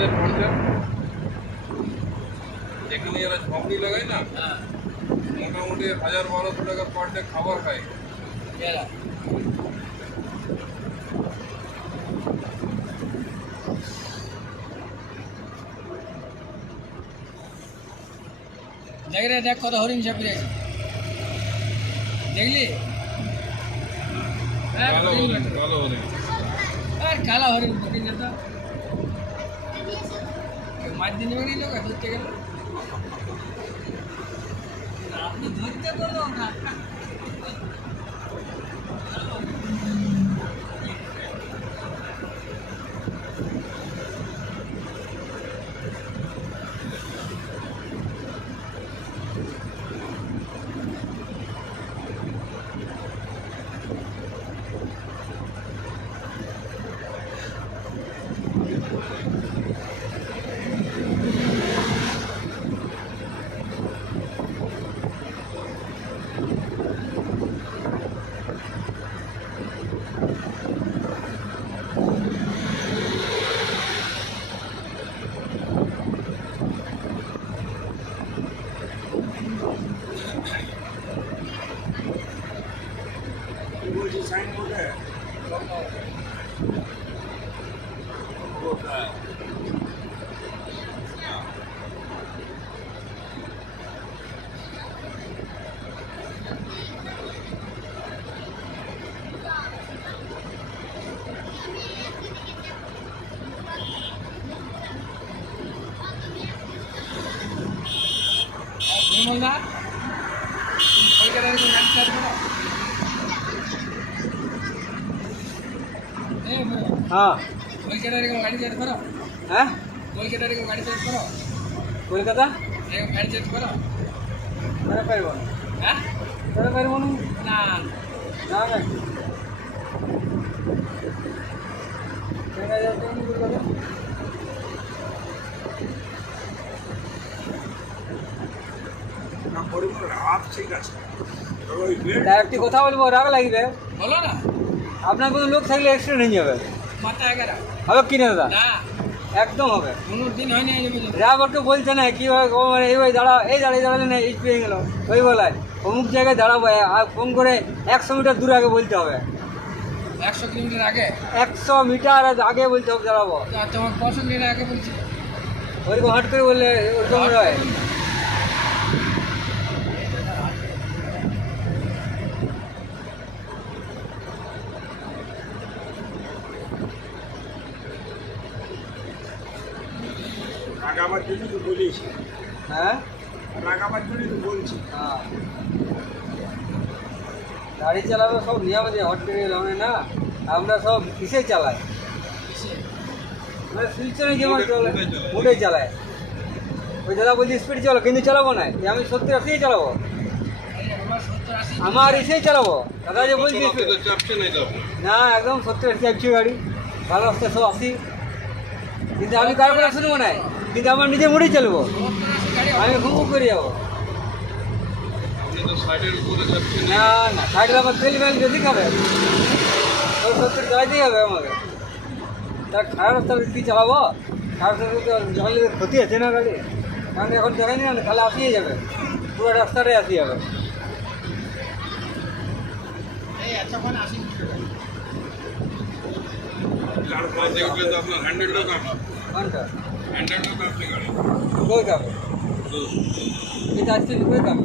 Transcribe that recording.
হাজার খরচা, যেখানে এরা ঝাঁপড়ি লাগায় না, মোটামুটি 1000-1200 টাকা পার ডে খাবার খায়। দেখ রে, দেখ কত হরিণ ঝাঁপিয়ে আছে, দেখলি? কালো হরিণ, কালো হরিণ। আর কালা হরিণ হরিণ যেত মাছ দিয়ে নেবে লোক ধরতে গেল, আপনি ধরতে বলো না। না हाँ কলকাতা গাড়ি চেক করো, হ্যাঁ কলকাতা গাড়ি চেক করো, কলকাতা গাড়ি চেক করো। করে পারব না, হ্যাঁ করে পারব না, না না না একটি কথা বলবো, রাগ লাগবে, বলো না, আপনার কোনো লোক থাকলে অ্যাক্সিডেন্ট হয়ে যাবে, মাথা এগারা হবে কি না দাদা? না একদম হবে। কোনো দিন হয়নি এই পর্যন্ত। ড্রাইভারকে বলছে না কীভাবে মানে এইভাবে দাঁড়া, এই দাঁড়ালে না এই পেয়ে গেল, ওই বলায় অমুক জায়গায় দাঁড়াবো, আর ফোন করে 100 মিটার দূরে আগে বলতে হবে, 100 কিলোমিটার আগে, 100 মিটার আগে বলতে হবে দাঁড়াবো। তোমার 500 কিলোমিটার আগে বলছি, ওইরকম হট করে বললে ওরকম হয়। রাগাবার জন্য তো বলিস, হ্যাঁ রাগাবার জন্য তো বলছি। হ্যাঁ গাড়ি চালাবে সব নিয়ম আছে, হট করে গেলে না, আমরা সব কিসে চালাই, মানে সিলচরে যেমন চলে উঠে চালায়। ওই দাদা বলছি স্পিড চালাও, কিন্তু চালাবো না, আমি 70-80 চালাবো, আমার এসেই চালাবো। দাদা যে বলছি তো চাপছে না এটা। না, একদম 70-80 চাপছি গাড়ি, ভালো রাস্তা 180, কিন্তু আমি কারো কথা শুনবো না, কিন্তু আমার নিজে মুড়েই চালবো, আমি ঘুমু করে যাবো। আপনি তো সাইডের উপরে যাচ্ছেন। না না, সাইডে আবার তেল বেল যদি খাবে, ওই 70 চালাতেই হবে আমাকে, তার খারাপ রাস্তা কী চালাবো, খারাপ রাস্তা তো চালালে ক্ষতি আছে না গাড়ি, কারণ এখন দেখাইনি না, তাহলে আসিয়ে যাবে, পুরো রাস্তাটাই আসিয়ে যাবে। এই এতক্ষণ আসি দেখবেন তো আপনার হ্যান্ডেলটা কাঁপছে, কোনটা হ্যান্ডেলটা কাঁপছে গাড়ি। কই খাবে, এটা আসছে কই খাবে।